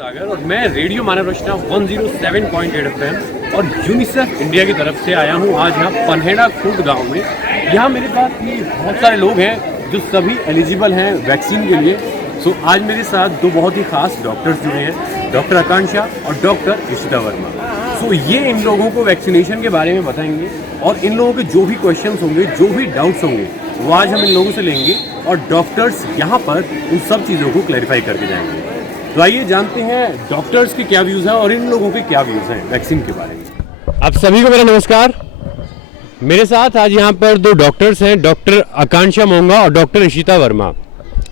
सागर और मैं रेडियो मानव रचना 107.8 FM और यूनिसेफ इंडिया की तरफ से आया हूँ आज यहाँ पनहेड़ा खुर्द गांव में। यहाँ मेरे पास ये बहुत सारे लोग हैं जो सभी एलिजिबल हैं वैक्सीन के लिए। सो आज मेरे साथ दो बहुत ही खास डॉक्टर्स जुड़े हैं, डॉक्टर आकांक्षा और डॉक्टर इशिता वर्मा। सो ये इन लोगों को वैक्सीनेशन के बारे में बताएंगे और इन लोगों के जो भी क्वेश्चंस होंगे, जो भी डाउट्स होंगे, वो आज हम इन लोगों से लेंगे और डॉक्टर्स यहाँ पर उन सब चीज़ों को क्लैरिफाई करके जाएंगे। तो आइए जानते हैं डॉक्टर्स के क्या व्यूज़ हैं और इन लोगों के क्या व्यूज़ हैं वैक्सीन के बारे में। आप सभी को मेरा नमस्कार। मेरे साथ आज यहाँ पर दो डॉक्टर्स हैं, डॉक्टर आकांक्षा मोंगा और डॉक्टर इशिता वर्मा।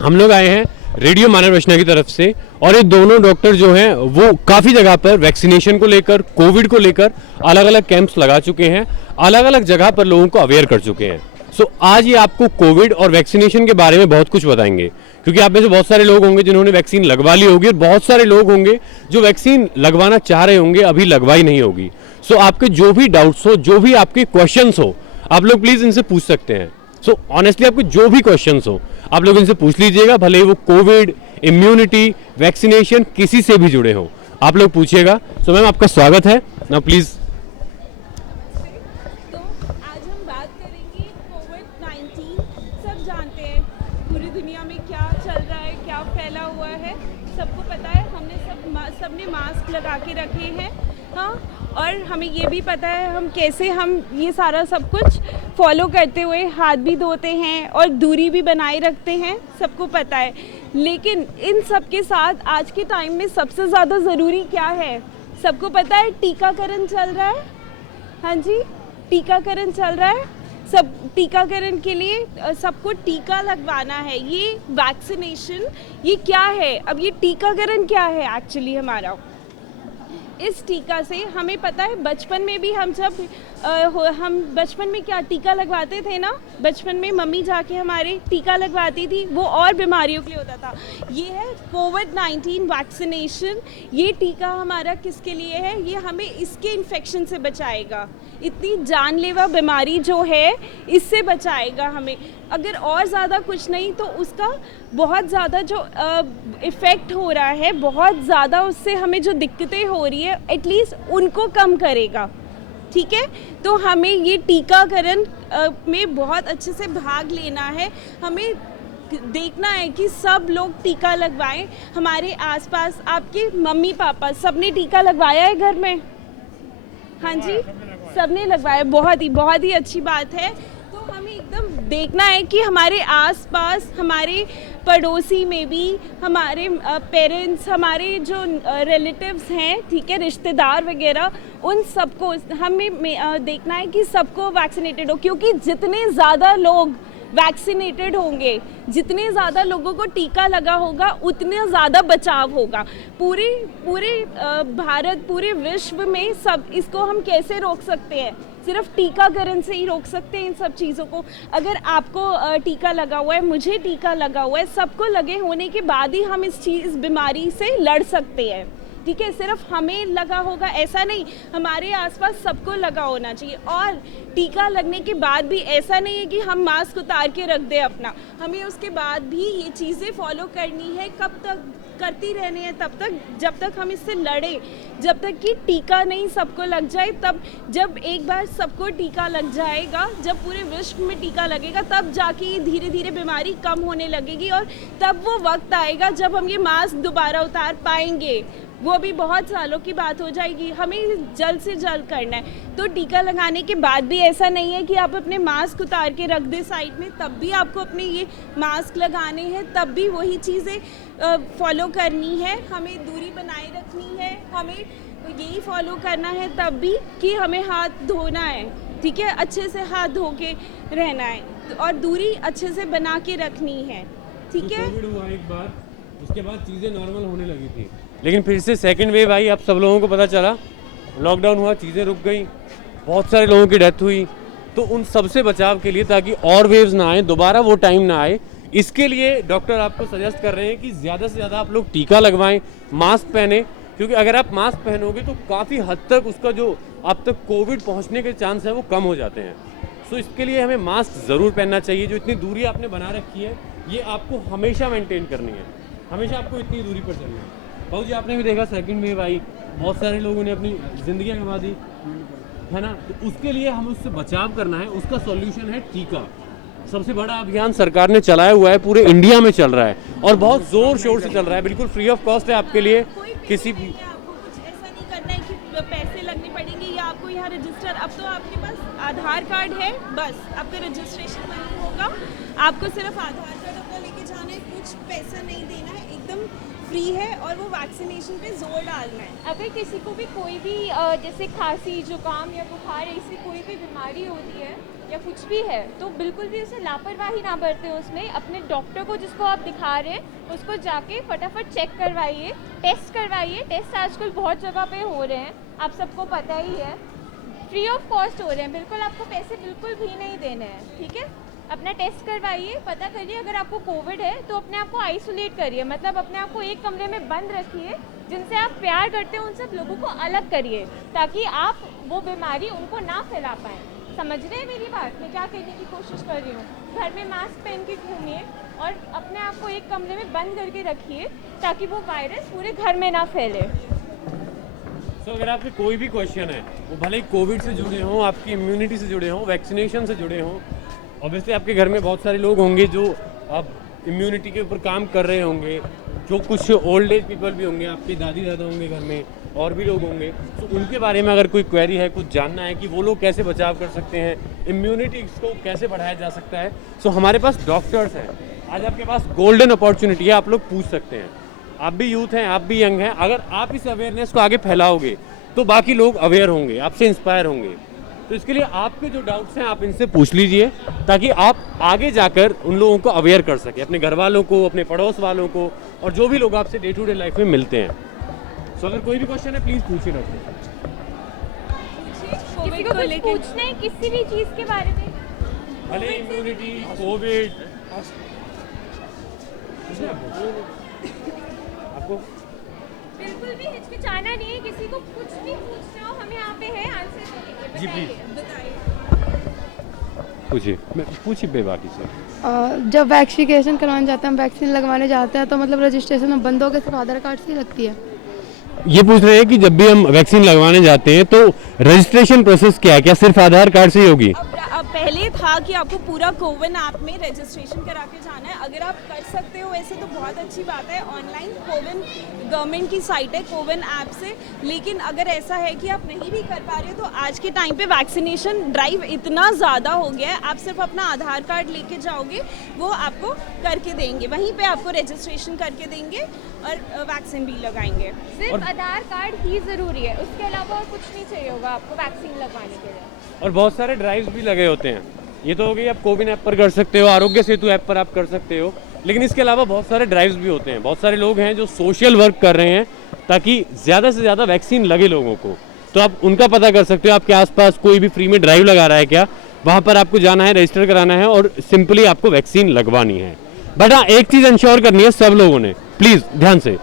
हम लोग आए हैं रेडियो मानव रचना की तरफ से और ये दोनों डॉक्टर जो हैं वो काफ़ी जगह पर वैक्सीनेशन को लेकर, कोविड को लेकर अलग अलग कैंप्स लगा चुके हैं, अलग अलग जगह पर लोगों को अवेयर कर चुके हैं। सो आज ये आपको कोविड और वैक्सीनेशन के बारे में बहुत कुछ बताएंगे, क्योंकि आप में से बहुत सारे लोग होंगे जिन्होंने वैक्सीन लगवा ली होगी और बहुत सारे लोग होंगे जो वैक्सीन लगवाना चाह रहे होंगे, अभी लगवाई नहीं होगी। सो आपके जो भी डाउट्स हो, जो भी आपके क्वेश्चंस हो, आप लोग प्लीज़ इनसे पूछ सकते हैं। सो ऑनेस्टली आपके जो भी क्वेश्चंस हो आप लोग इनसे पूछ लीजिएगा, भले ही वो कोविड, इम्यूनिटी, वैक्सीनेशन किसी से भी जुड़े हो, आप लोग पूछिएगा। सो मैम आपका स्वागत है ना, प्लीज़। सबने मास्क लगा के रखे हैं, हाँ, और हमें ये भी पता है हम कैसे हम ये सारा सब कुछ फॉलो करते हुए हाथ भी धोते हैं और दूरी भी बनाए रखते हैं, सबको पता है। लेकिन इन सब के साथ आज के टाइम में सबसे ज़्यादा ज़रूरी क्या है, सबको पता है, टीकाकरण चल रहा है। हाँ जी, टीकाकरण चल रहा है। सब टीकाकरण के लिए सबको टीका लगवाना है। ये वैक्सीनेशन ये क्या है, अब ये टीकाकरण क्या है एक्चुअली हमारा, इस टीका से हमें पता है बचपन में भी हम जब हम बचपन में क्या टीका लगवाते थे ना, बचपन में मम्मी जाके हमारे टीका लगवाती थी, वो और बीमारियों के लिए होता था। ये है कोविड-19 वैक्सीनेशन। ये टीका हमारा किसके लिए है, ये हमें इसके इन्फेक्शन से बचाएगा, इतनी जानलेवा बीमारी जो है इससे बचाएगा हमें। अगर और ज़्यादा कुछ नहीं तो उसका बहुत ज़्यादा जो इफ़ेक्ट हो रहा है, बहुत ज़्यादा उससे हमें जो दिक्कतें हो रही है, एटलीस्ट उनको कम करेगा। ठीक है, तो हमें ये टीकाकरण में बहुत अच्छे से भाग लेना है। हमें देखना है कि सब लोग टीका लगवाएं। हमारे आसपास आपके मम्मी पापा सबने टीका लगवाया है घर में? हाँ जी, सबने लगवाया। बहुत ही अच्छी बात है। तो हमें एकदम देखना है कि हमारे आसपास, हमारे पड़ोसी में भी, हमारे पेरेंट्स, हमारे जो रिलेटिव्स हैं, ठीक है, रिश्तेदार वगैरह, उन सबको हमें देखना है कि सबको वैक्सीनेटेड हो, क्योंकि जितने ज़्यादा लोग वैक्सीनेटेड होंगे, जितने ज़्यादा लोगों को टीका लगा होगा, उतने ज़्यादा बचाव होगा। पूरे भारत, पूरे विश्व में सब इसको हम कैसे रोक सकते हैं? सिर्फ टीकाकरण से ही रोक सकते हैं इन सब चीज़ों को। अगर आपको टीका लगा हुआ है, मुझे टीका लगा हुआ है, सबको लगे होने के बाद ही हम इस बीमारी से लड़ सकते हैं। ठीक है, सिर्फ हमें लगा होगा ऐसा नहीं, हमारे आसपास सबको लगा होना चाहिए। और टीका लगने के बाद भी ऐसा नहीं है कि हम मास्क उतार के रख दें अपना, हमें उसके बाद भी ये चीज़ें फॉलो करनी है। कब तक करती रहनी है? तब तक जब तक हम इससे लड़े, जब तक कि टीका नहीं सबको लग जाए। तब जब एक बार सबको टीका लग जाएगा, जब पूरे विश्व में टीका लगेगा, तब जाके ये धीरे धीरे बीमारी कम होने लगेगी और तब वो वक्त आएगा जब हम ये मास्क दोबारा उतार पाएंगे। वो भी बहुत सालों की बात हो जाएगी, हमें जल्द से जल्द करना है। तो टीका लगाने के बाद भी ऐसा नहीं है कि आप अपने मास्क उतार के रख दें साइड में, तब भी आपको अपने ये मास्क लगाने हैं, तब भी वही चीज़ें फॉलो करनी है। हमें दूरी बनाए रखनी है, हमें यही फॉलो करना है तब भी कि हमें हाथ धोना है, ठीक है, अच्छे से हाथ धो के रहना है और दूरी अच्छे से बना के रखनी है। ठीक है, कोविड हुआ एक बार, उसके बाद चीज़ें नॉर्मल होने लगी थी, लेकिन फिर से सेकंड वेव आई। अब सब लोगों को पता चला, लॉकडाउन हुआ, चीज़ें रुक गई, बहुत सारे लोगों की डेथ हुई। तो उन सब से बचाव के लिए, ताकि और वेव्स ना आए, दोबारा वो टाइम ना आए, इसके लिए डॉक्टर आपको सजेस्ट कर रहे हैं कि ज़्यादा से ज़्यादा आप लोग टीका लगवाएं, मास्क पहने, क्योंकि अगर आप मास्क पहनोगे तो काफ़ी हद तक उसका जो आप तक कोविड पहुंचने के चांस है वो कम हो जाते हैं। सो इसके लिए हमें मास्क ज़रूर पहनना चाहिए। जो इतनी दूरी आपने बना रखी है, ये आपको हमेशा मेंटेन करनी है, हमेशा आपको इतनी दूरी पर चलना है। बाबू जी आपने भी देखा सेकंड वेव आई, बहुत सारे लोगों ने अपनी जिंदगी गंवा दी, है ना। तो उसके लिए हमें उससे बचाव करना है, उसका सॉल्यूशन है टीका। सबसे बड़ा अभियान सरकार ने चलाया हुआ है, पूरे इंडिया में चल रहा है और बहुत जोर शोर से चल रहा है, बिल्कुल फ्री ऑफ कॉस्ट है आपके लिए। किसी भी आपको कुछ ऐसा नहीं करना है कि पैसे लगने पड़ेंगे या आपको यहाँ रजिस्टर, अब तो आपके पास आधार कार्ड है, बस आपका रजिस्ट्रेशन नहीं होगा, आपको सिर्फ आधार कार्ड अपना लेके जाना है, कुछ पैसा नहीं देना है, एकदम फ्री है और वो वैक्सीनेशन पे जोर डालना है। अगर किसी को भी कोई भी जैसे खांसी जुकाम या बुखार ऐसी कोई भी बीमारी होती है या कुछ भी है तो बिल्कुल भी उसे लापरवाही ना बरतें, उसमें अपने डॉक्टर को जिसको आप दिखा रहे हैं उसको जाके फटाफट चेक करवाइए, टेस्ट करवाइए। टेस्ट आजकल बहुत जगह पे हो रहे हैं, आप सबको पता ही है, फ्री ऑफ कॉस्ट हो रहे हैं, बिल्कुल आपको पैसे बिल्कुल भी नहीं देने हैं, ठीक है। अपना टेस्ट करवाइए, पता करिए अगर आपको कोविड है तो अपने आप को आइसोलेट करिए, मतलब अपने आप को एक कमरे में बंद रखिए, जिनसे आप प्यार करते हैं उन सब लोगों को अलग करिए ताकि आप वो बीमारी उनको ना फैला पाएँ। समझ रहे हैं मेरी बात, मैं क्या कहने की कोशिश कर रही हूँ। घर में मास्क पहन के घूमिए और अपने आप को एक कमरे में बंद करके रखिए ताकि वो वायरस पूरे घर में ना फैले। तो अगर आपके कोई भी क्वेश्चन है, वो भले ही कोविड से जुड़े हों, आपकी इम्यूनिटी से जुड़े हों, वैक्सीनेशन से जुड़े हों, ऑब्वियसली आपके घर में बहुत सारे लोग होंगे जो अब इम्यूनिटी के ऊपर काम कर रहे होंगे, जो कुछ ओल्ड एज पीपल भी होंगे, आपके दादी दादा होंगे घर में, और भी लोग होंगे, तो उनके बारे में अगर कोई क्वेरी है, कुछ जानना है कि वो लोग कैसे बचाव कर सकते हैं, इम्यूनिटी को कैसे बढ़ाया जा सकता है, सो हमारे पास डॉक्टर्स हैं। आज आपके पास गोल्डन अपॉर्चुनिटी है, आप लोग पूछ सकते हैं। आप भी यूथ हैं, आप भी यंग हैं, अगर आप इस अवेयरनेस को आगे फैलाओगे तो बाकी लोग अवेयर होंगे, आपसे इंस्पायर होंगे। तो इसके लिए आपके जो डाउट्स हैं आप इनसे पूछ लीजिए ताकि आप आगे जाकर उन लोगों को अवेयर कर सकें, अपने घर वालों को, अपने पड़ोस वालों को, और जो भी लोग आपसे डे टू डे लाइफ में मिलते हैं। सो अगर कोई भी क्वेश्चन है प्लीज़ पूछिए डॉक्टर। किसी को कुछ पूछना है किसी भी चीज़ के बारे में, भले इम्यूनिटी, कोविड, आपको बिल्कुल भी हिचकिचाना नहीं है, किसी को कुछ भी पूछना हो हम यहाँ पे हैं, आंसर देंगे। जी प्लीज बताइए पूछिए, पूछिए बेबाकी से। जब वैक्सीनेशन करवाने जाते हैं, हम वैक्सीन लगवाने जाते हैं तो मतलब रजिस्ट्रेशन में बंद हो के सिर्फ आधार कार्ड से ही लगती है। ये पूछ रहे हैं कि जब भी हम वैक्सीन लगवाने जाते हैं तो रजिस्ट्रेशन प्रोसेस क्या है, क्या सिर्फ आधार कार्ड से ही होगी? अब पहले था कि आपको पूरा कोविन ऐप में रजिस्ट्रेशन करा के जाना है, अगर आप कर सकते हो वैसे तो बहुत अच्छी बात है, ऑनलाइन कोविन गवर्नमेंट की साइट है कोविन ऐप से। लेकिन अगर ऐसा है कि आप नहीं भी कर पा रहे हो तो आज के टाइम पे वैक्सीनेशन ड्राइव इतना ज़्यादा हो गया है, आप सिर्फ अपना आधार कार्ड लेके जाओगे, वो आपको करके देंगे, वहीं पे आपको रजिस्ट्रेशन करके देंगे और वैक्सीन भी लगाएंगे। सिर्फ आधार कार्ड ही ज़रूरी है, उसके अलावा और कुछ नहीं चाहिए होगा आपको वैक्सीन लगवाने के लिए। और बहुत सारे ड्राइव्स भी लगे होते हैं, ये तो हो गई, आप कोविन ऐप पर कर सकते हो, आरोग्य सेतु ऐप पर आप कर सकते हो, लेकिन इसके अलावा बहुत सारे ड्राइव्स भी होते हैं। बहुत सारे लोग हैं जो सोशल वर्क कर रहे हैं ताकि ज़्यादा से ज़्यादा वैक्सीन लगे लोगों को, तो आप उनका पता कर सकते हो। आपके आसपास कोई भी फ्री में ड्राइव लगा रहा है क्या, वहाँ पर आपको जाना है, रजिस्टर कराना है और सिंपली आपको वैक्सीन लगवानी है। बट हाँ, एक चीज़ इंश्योर करनी है सब लोगों ने, प्लीज़ ध्यान से,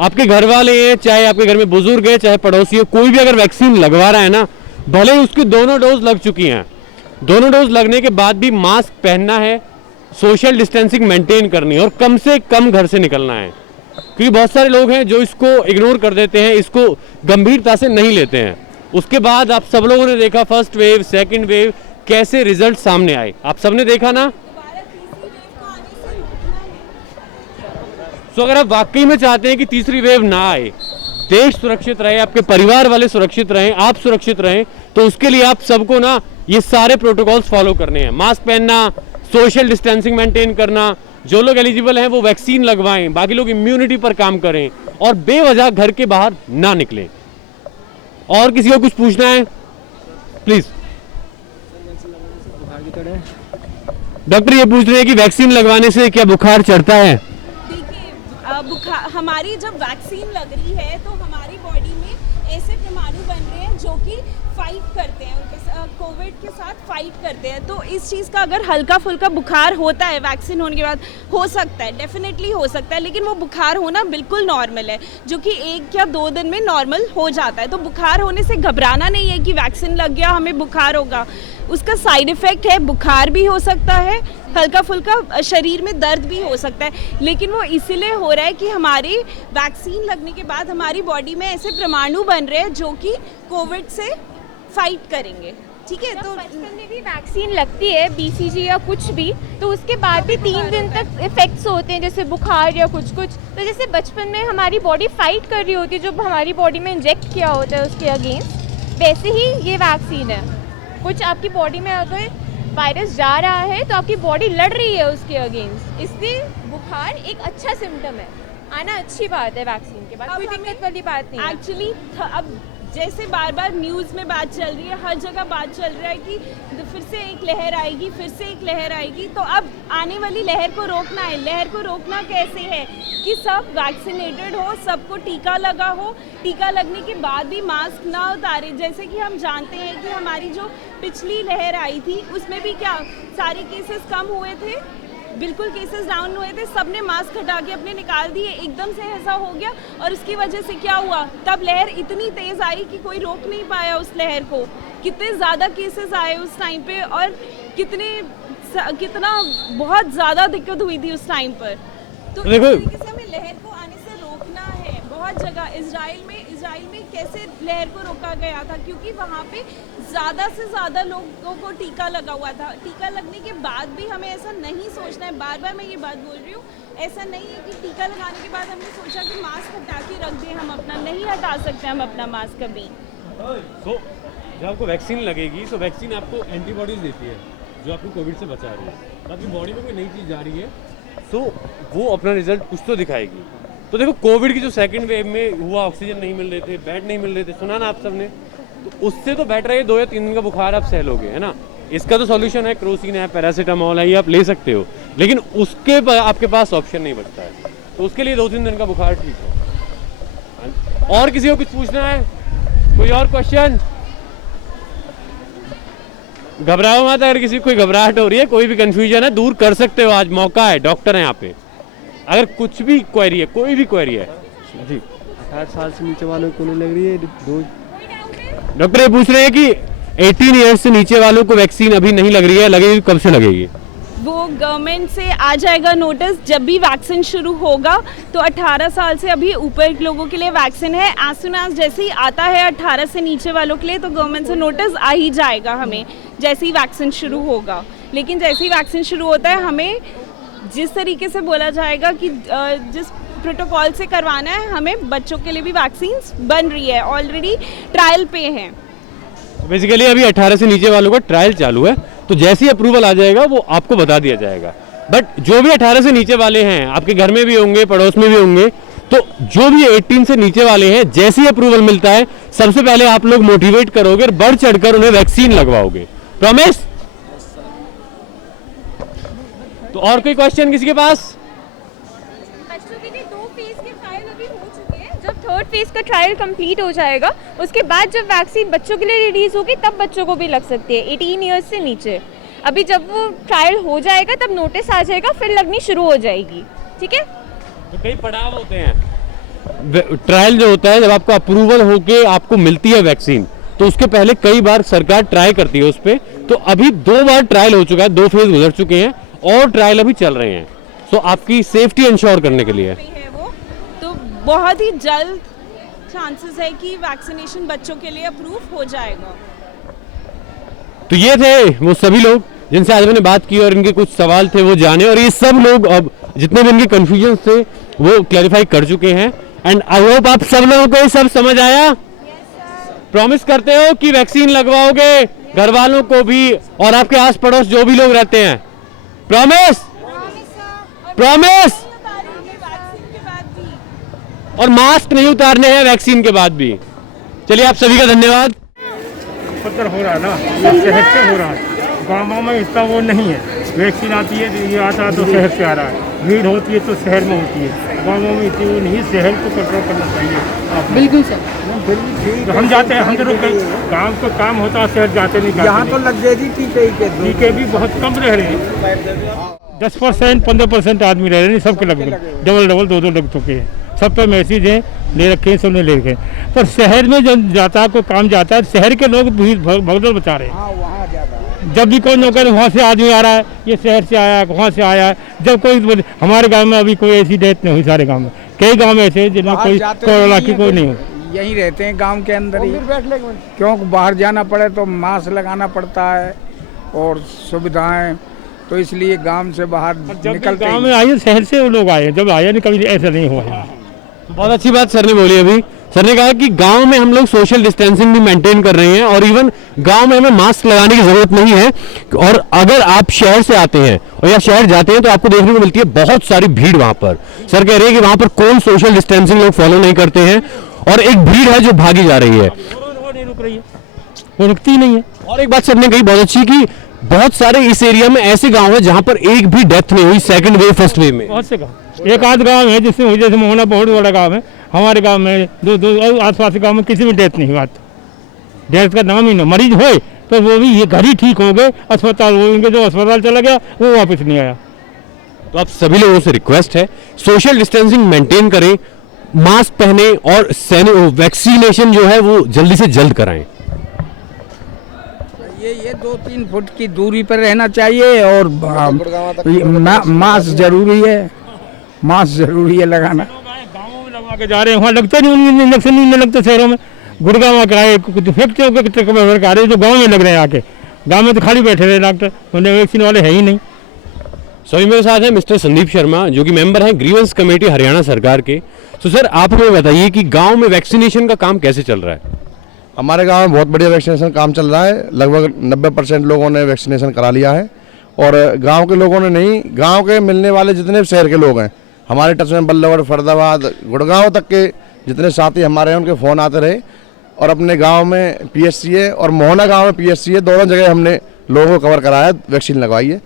आपके घर वाले हैं, चाहे आपके घर में बुजुर्ग है, चाहे पड़ोसी हो, कोई भी अगर वैक्सीन लगवा रहा है ना, भले ही उसकी दोनों डोज लग चुकी हैं, दोनों डोज लगने के बाद भी मास्क पहनना है, सोशल डिस्टेंसिंग मेंटेन करनी है और कम से कम घर से निकलना है, क्योंकि बहुत सारे लोग हैं जो इसको इग्नोर कर देते हैं, इसको गंभीरता से नहीं लेते हैं। उसके बाद आप सब लोगों ने देखा फर्स्ट वेव, सेकेंड वेव, कैसे रिजल्ट सामने आए, आप सबने देखा ना। तो अगर आप वाकई में चाहते हैं कि तीसरी वेव ना आए, देश सुरक्षित रहे, आपके परिवार वाले सुरक्षित रहें, आप सुरक्षित रहें, तो उसके लिए आप सबको ना ये सारे प्रोटोकॉल्स फॉलो करने हैं। मास्क पहनना, सोशल डिस्टेंसिंग मेंटेन करना, जो लोग एलिजिबल हैं वो वैक्सीन लगवाएं, बाकी लोग इम्यूनिटी पर काम करें और बेवजह घर के बाहर ना निकलें। और किसी को कुछ पूछना है प्लीज। डॉक्टर ये पूछ रहे हैं कि वैक्सीन लगवाने से क्या बुखार चढ़ता है? बुखार, हमारी जब वैक्सीन लग रही है तो हमारी बॉडी में ऐसे परमाणु बन रहे हैं जो कि फाइट करते हैं उनके कोविड के साथ फाइट करते हैं। तो इस चीज़ का अगर हल्का फुल्का बुखार होता है वैक्सीन होने के बाद, हो सकता है, डेफिनेटली हो सकता है, लेकिन वो बुखार होना बिल्कुल नॉर्मल है, जो कि 1 या 2 दिन में नॉर्मल हो जाता है। तो बुखार होने से घबराना नहीं है कि वैक्सीन लग गया हमें बुखार होगा। उसका साइड इफ़ेक्ट है, बुखार भी हो सकता है, हल्का फुल्का शरीर में दर्द भी हो सकता है, लेकिन वो इसीलिए हो रहा है कि हमारी वैक्सीन लगने के बाद हमारी बॉडी में ऐसे परमाणु बन रहे हैं जो कि कोविड से फाइट करेंगे। ठीक है, तो बचपन में भी वैक्सीन लगती है BCG या कुछ भी, तो उसके बाद भी 3 दिन तक इफेक्ट्स होते हैं, जैसे बुखार या कुछ। तो जैसे बचपन में हमारी बॉडी फाइट कर रही होती है, जो हमारी बॉडी में इंजेक्ट किया होता है उसके अगेंस्ट, वैसे ही ये वैक्सीन है। कुछ आपकी बॉडी में अगर वायरस जा रहा है तो आपकी बॉडी लड़ रही है उसके अगेंस्ट, इसलिए बुखार एक अच्छा सिम्टम है, आना अच्छी बात है वैक्सीन के बाद, कोई दिक्कत वाली बात नहीं है। एक्चुअली अब जैसे बार बार न्यूज़ में बात चल रही है, हर जगह बात चल रहा है कि फिर से एक लहर आएगी, फिर से एक लहर आएगी, तो अब आने वाली लहर को रोकना है। लहर को रोकना कैसे है कि सब वैक्सीनेटेड हो, सबको टीका लगा हो, टीका लगने के बाद भी मास्क ना उतारे। जैसे कि हम जानते हैं कि हमारी जो पिछली लहर आई थी उसमें भी क्या सारे केसेस कम हुए थे, बिल्कुल केसेस डाउन हुए थे, सबने मास्क हटा के अपने निकाल दिए, एकदम से ऐसा हो गया। और उसकी वजह से क्या हुआ, तब लहर इतनी तेज़ आई कि कोई रोक नहीं पाया उस लहर को। कितने ज़्यादा केसेस आए उस टाइम पे और कितना बहुत ज़्यादा दिक्कत हुई थी उस टाइम पर। तो इस तरीके से हमें लहर को आने से रोकना है। बहुत जगह इजराइल में कैसे लहर को रोका गया था, क्योंकि वहाँ पे ज़्यादा से ज़्यादा लोगों को टीका लगा हुआ था। टीका लगने के बाद भी हमें ऐसा नहीं सोचना है, बार बार मैं ये बात बोल रही हूँ, ऐसा नहीं है कि टीका लगाने के बाद हमने सोचा कि मास्क हटा के रख दें, हम अपना नहीं हटा सकते हम अपना मास्क कभी। तो जब आपको वैक्सीन लगेगी तो वैक्सीन आपको एंटीबॉडीज देती है जो आपको कोविड से बचा रही है। तो आपकी बॉडी में कोई नई चीज़ जा रही है तो वो अपना रिजल्ट कुछ तो दिखाएगी। तो देखो कोविड की जो सेकंड वेव में हुआ, ऑक्सीजन नहीं मिल रहे थे, बेड नहीं मिल रहे थे, सुना ना आप सबने, तो उससे तो बेटर है 2 या 3 दिन का बुखार आप सह लोगे, है ना। इसका तो सॉल्यूशन है, क्रोसिन है, पैरासीटामोल है, ये आप ले सकते हो, लेकिन उसके आपके पास ऑप्शन नहीं बचता है, तो उसके लिए 2-3 दिन का बुखार ठीक है। और किसी को कुछ पूछना है, कोई और क्वेश्चन? घबराओ मत, अगर किसी को कोई घबराहट हो रही है, कोई भी कंफ्यूजन है, दूर कर सकते हो, आज मौका है, डॉक्टर है यहाँ पे। अगर कुछ भी क्वेरी है, कोई भी क्वेरी है जी। 18 साल से नीचे वालों को नहीं लग रही है डोज? डॉक्टर ये पूछ रहे हैं कि 18 ईयर्स से नीचे वालों को वैक्सीन अभी नहीं लग रही है, लगेगी कब से लगेगी? वो गवर्नमेंट से आ जाएगा नोटिस, जब भी वैक्सीन शुरू होगा। तो 18 साल से अभी ऊपर के लोगों के लिए वैक्सीन है, एज सुन एज जैसे ही आता है 18 से नीचे वालों के लिए, तो गवर्नमेंट से नोटिस आ ही जाएगा हमें जैसे ही वैक्सीन शुरू होगा। लेकिन जैसे ही वैक्सीन शुरू होता है, हमें जिस तरीके से बोला जाएगा कि जिस प्रोटोकॉल से करवाना है, हमें बच्चों के लिए भी वैक्सीन बन रही है, ऑलरेडी ट्रायल पे हैं। बेसिकली अभी 18 से नीचे वालों का ट्रायल चालू है, तो जैसे ही अप्रूवल आ जाएगा वो आपको बता दिया जाएगा। बट जो भी 18 से नीचे वाले हैं, आपके घर में भी होंगे, पड़ोस में भी होंगे, तो जो भी 18 से नीचे वाले हैं, जैसे ही अप्रूवल मिलता है सबसे पहले आप लोग मोटिवेट करोगे और बढ़ चढ़कर उन्हें वैक्सीन लगवाओगे। प्रॉमिस? तो और कोई क्वेश्चन किसी के पास? बच्चों के लिए 2 फेज के ट्रायल अभी हो चुके हैं। जब 3rd फेज का ट्रायल कंप्लीट हो जाएगा, उसके बाद जब वैक्सीन बच्चों के लिए रिलीज होगी, तब बच्चों को भी लग सकती है 18 ईयर्स से नीचे। अभी जब वो ट्रायल हो जाएगा तब नोटिस आ जाएगा, फिर लगनी शुरू हो जाएगी। ठीक है, तो कई पड़ाव होते हैं। ट्रायल जो होता है, जब आपको अप्रूवल होके आपको मिलती है वैक्सीन, तो उसके पहले कई बार सरकार ट्राई करती है उस पर। तो अभी 2 बार ट्रायल हो चुका है, 2 फेज गुजर चुके हैं और ट्रायल अभी चल रहे हैं। तो आपकी सेफ्टी इंश्योर करने के लिए है वो, तो बहुत ही जल्द चांसेस है कि वैक्सीनेशन बच्चों के लिए अप्रूव हो जाएगा। तो ये थे वो सभी लोग जिनसे आज मैंने बात की और इनके कुछ सवाल थे वो जाने, और ये सब लोग अब जितने भी इनके कंफ्यूजन थे वो क्लैरिफाई कर चुके हैं। एंड आई होप आप सब लोगों को ये सब समझ आया। प्रॉमिस करते हो कि वैक्सीन लगवाओगे घर वालों को भी और आपके आस पड़ोस जो भी लोग रहते हैं? प्रॉमिस? प्रॉमिस? और मास्क नहीं उतारने हैं वैक्सीन के बाद भी। चलिए आप सभी का धन्यवाद। पत्थर हो रहा है ना, ये शहर से हो रहा है, गाँव में इतना वो नहीं है। वैक्सीन आती है तो ये आता तो शहर से आ रहा है, भीड़ होती है तो शहर में होती है, गाँवों में इतनी नहीं, शहर को कंट्रोल करना चाहिए। बिल्कुल सर। तो हम जाते हैं, हम तो गाँव को काम होता है, शहर जाते नहीं। यहाँ तो लग जाएगी टीके भी बहुत कम रह रहे हैं, 10% 15% आदमी रह रहे हैं, सबके लग डबल 2 लग चुके हैं, सब पे मैसेज है, ले रखे हैं, सबने ले रखे हैं। पर शहर में जब जाता को काम जाता है, शहर के लोग भीड़ भगदड़ बचा रहे हैं। जब भी कोई नौकर वहाँ से आदमी आ रहा है, ये शहर से आया है, वहाँ से आया है, जब कोई हमारे गांव में अभी कोई ऐसी डेथ नहीं हुई, सारे गांव में कई गांव में ऐसे जिनमें कोई कोरोना की कोई नहीं हो। यहीं रहते हैं गांव के अंदर ही, क्योंकि बाहर जाना पड़े तो मास्क लगाना पड़ता है और सुविधाएं, तो इसलिए गांव से बाहर निकलते गांव में आए, शहर से वो लोग आए, जब आए नहीं कभी ऐसा नहीं हुआ है। बहुत अच्छी बात सर ने बोली अभी। सर ने कहा कि गांव में हम लोग सोशल डिस्टेंसिंग भी मेंटेन कर रहे हैं और इवन गांव में हमें मास्क लगाने की जरूरत नहीं है। और अगर आप शहर से आते हैं और या शहर जाते हैं तो आपको देखने को मिलती है बहुत सारी भीड़ वहां पर। सर कह रहे हैं कि वहां पर कोई सोशल डिस्टेंसिंग लोग फॉलो नहीं करते हैं और एक भीड़ है जो भागी जा रही है, वो नहीं रुक रही है, वो रुकती नहीं है। और एक बात सर ने कही बहुत अच्छी कि बहुत सारे इस एरिया में ऐसे गांव है जहां पर एक भी डेथ नहीं हुई सेकंड वेव फर्स्ट वेव में। बहुत से गाँव, एक आध गाँव है जिसमें हुई, जैसे मोहना बहुत बड़ा गाँव है, हमारे गांव में दो आसपास के गाँव में किसी में डेथ नहीं हुआ। डेथ का नाम ही नहीं, मरीज हुए तो वो भी ये घर ही ठीक हो गए, अस्पताल वो इनके जो अस्पताल चला गया वो वापस नहीं आया। तो आप सभी लोगों से रिक्वेस्ट है सोशल डिस्टेंसिंग मेंटेन करें, मास्क पहने और वैक्सीनेशन जो है वो जल्दी से जल्द कराएं। ये 2-3 फुट की दूरी पर रहना चाहिए और मास्क जरूरी है, मास्क जरूरी है लगाना। गाँवों में लगा के जा रहे हैं, वहाँ लगता नहीं, इंजेक्शन नहीं लगता शहरों में। गुड़गांव कराए फैक्ट्रियों के आ रहे जो गाँव में लग रहे हैं, आके गाँव में तो खाली बैठे रहे डॉक्टर, उन्हें वैक्सीन वाले है ही नहीं। सभी मेरे साथ है मिस्टर संदीप शर्मा जो कि मेंबर हैं ग्रीवेंस कमेटी हरियाणा सरकार के। तो सर आप हमें बताइए कि गांव में वैक्सीनेशन का काम कैसे चल रहा है? हमारे गांव में बहुत बढ़िया वैक्सीनेशन काम चल रहा है, लगभग 90% लोगों ने वैक्सीनेशन करा लिया है। और गांव के लोगों ने नहीं, गांव के मिलने वाले जितने शहर के लोग हैं हमारे टच में, बल्लभगढ़, फरीदाबाद, गुड़गांव तक के जितने साथी हमारे हैं उनके फ़ोन आते रहे। और अपने गाँव में PSC और मोहना गाँव में PSC है, दोनों जगह हमने लोगों को कवर कराया, वैक्सीन लगवाई है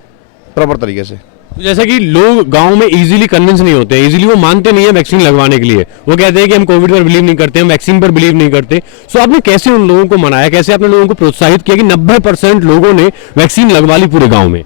प्रॉपर तरीके से। तो जैसा कि लोग गांव में इजीली कन्विंस नहीं होते, इजीली वो मानते नहीं है वैक्सीन लगवाने के लिए, वो कहते हैं कि हम कोविड पर बिलीव नहीं करते, हम वैक्सीन पर बिलीव नहीं करते। सो आपने कैसे उन लोगों को मनाया, कैसे आपने लोगों को प्रोत्साहित किया कि 90% लोगों ने वैक्सीन लगवा ली पूरे गाँव में?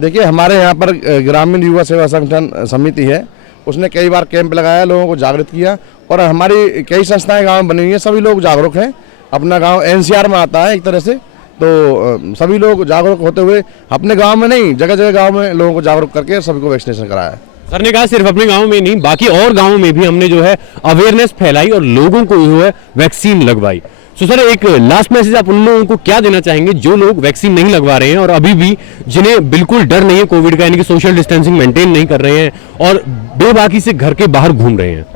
देखिए हमारे यहाँ पर ग्रामीण युवा सेवा संगठन समिति है, उसने कई बार कैंप लगाया, लोगों को जागृत किया और हमारी कई संस्थाएं गाँव में बनी हुई हैं, सभी लोग जागरूक हैं। अपना गाँव NCR में आता है एक तरह से, तो सभी लोग जागरूक होते हुए अपने गांव में नहीं, जगह जगह गांव में लोगों को जागरूक करके सभी को वैक्सीनेशन कराया। सर ने कहा सिर्फ अपने गांव में नहीं बाकी और गांवों में भी हमने जो है अवेयरनेस फैलाई और लोगों को जो है वैक्सीन लगवाई। तो सर एक लास्ट मैसेज आप उन लोगों को क्या देना चाहेंगे जो लोग वैक्सीन नहीं लगवा रहे हैं और अभी भी जिन्हें बिल्कुल डर नहीं है कोविड का, यानी कि सोशल डिस्टेंसिंग मेंटेन नहीं कर रहे हैं और बेबाकी से घर के बाहर घूम रहे हैं?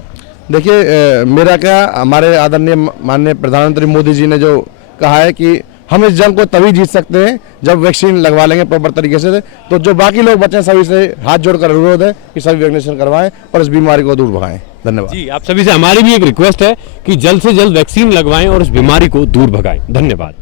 देखिए मेरा क्या, हमारे आदरणीय माननीय प्रधानमंत्री मोदी जी ने जो कहा है कि हम इस जंग को तभी जीत सकते हैं जब वैक्सीन लगवा लेंगे प्रॉपर तरीके से। तो जो बाकी लोग बचे सभी से हाथ जोड़कर अनुरोध है कि सभी वैक्सीनेशन करवाएं और इस बीमारी को दूर भगाएं। धन्यवाद जी, आप सभी से हमारी भी एक रिक्वेस्ट है कि जल्द से जल्द वैक्सीन लगवाएं और इस बीमारी को दूर भगाएं। धन्यवाद।